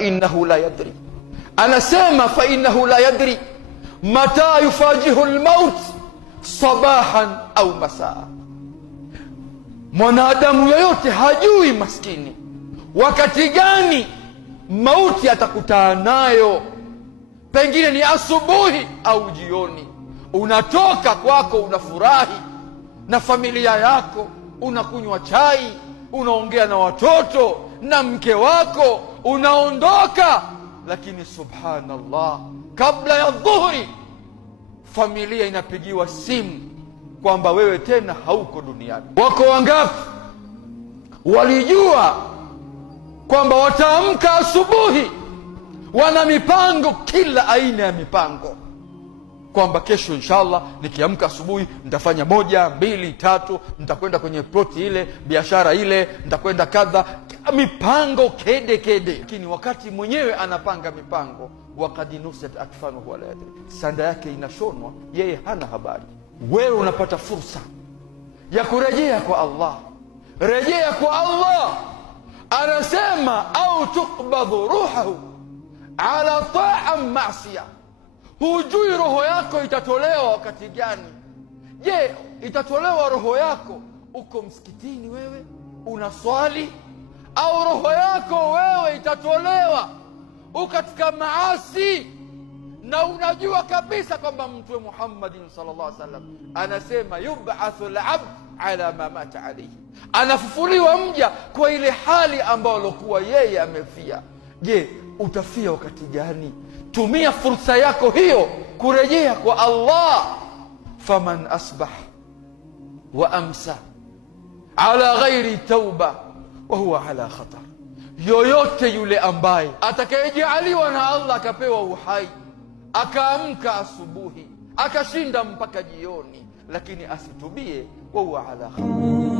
innahu la yadri, anasema fa innahu la yadri mata yufajihu almaut sabahan au masaa. Mwanadamu yoyote hajui maskini wakati gani mauti atakutana nayo, pengine ni asubuhi au jioni. Unatoka kwako unafurahi na familia yako, unakunywa chai, unaongea na watoto na mke wako, unaondoka, lakini subhanallah, kabla ya dhuhuri familia inapigiwa simu kwamba wewe tena hauko duniani. Wako wangapi walijua kwamba wataamka asubuhi, wana mipango, kila aina ya mipango, kwamba kesho inshallah nikiamka asubuhi nitafanya 1, 2, 3, nitakwenda kwenye ploti ile, biashara ile, nitakwenda kadha, mipango kede kede. Lakini wakati mwenyewe anapanga mipango, waqad nusat akfanuhu wala yadri, sanda yake inashonwa, yeye hana habari. Wewe unapata fursa ya kurejea kwa Allah. Rejea kwa Allah, anasema au tukbadhu ruhahu ala ta'a ma'siyah. Hujui roho yako itatolewa wakati gani. Je, itatolewa roho yako uko msikitini wewe unaswali, au roho yako wewe itatolewa katika maasi na unajua kabisa kwamba Mtume Muhammadin sallallahu alaihi wasallam anasema yub'athu al-'abd ala ma mata alayhi, anafufuliwa mja kwa ile hali ambayo alikuwa yeye amefia. Je, utafia wakati gani? Tumia fursa yako hiyo kurejea kwa Allah. Faman asbah wa amsa ala ghairi tauba wa huwa ala khatar, yoyote yule ambaye atakayejaliwa na Allah akapewa uhai, akaamka asubuhi akashinda mpaka jioni, lakini asitubie, wa huwa ala khatar.